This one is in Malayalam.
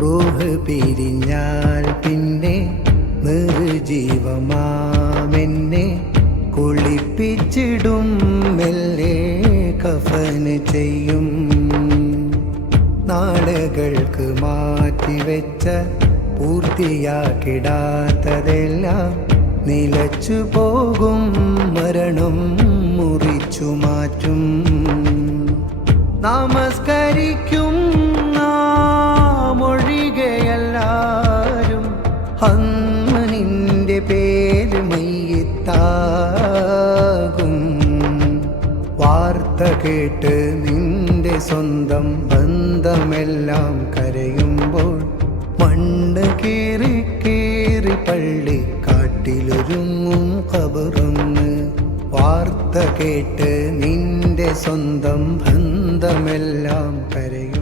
റൂഹ് പിരിഞ്ഞാൽ പിന്നെ നിർജീവമാമെന്നെ കുളിപ്പിച്ചിടും മെല്ലെ കഫന് ചെയ്യും. നാളുകൾക്ക് മാറ്റിവെച്ച പൂർത്തിയാക്കിടാത്തതെല്ലാം നിലച്ചു പോകും, മരണം മുറിച്ചു മാറ്റും. നമസ്കരിക്കും നാമൊഴികെയെല്ലാരും അന്ന് നിന്റെ പേര് മയ്യിത്താകും. വാർത്ത കേട്ട് നിന്റെ സ്വന്തം ബന്ധമെല്ലാം കരയുമ്പോൾ മണ്ണ് കീറി കീറി പള്ളി കാട്ടിലൊരുങ്ങും ഖബറൊന്ന്. വാർത്ത കേട്ട് നിന്റെ സ്വന്തം ബന്ധമെല്ലാം കരയും.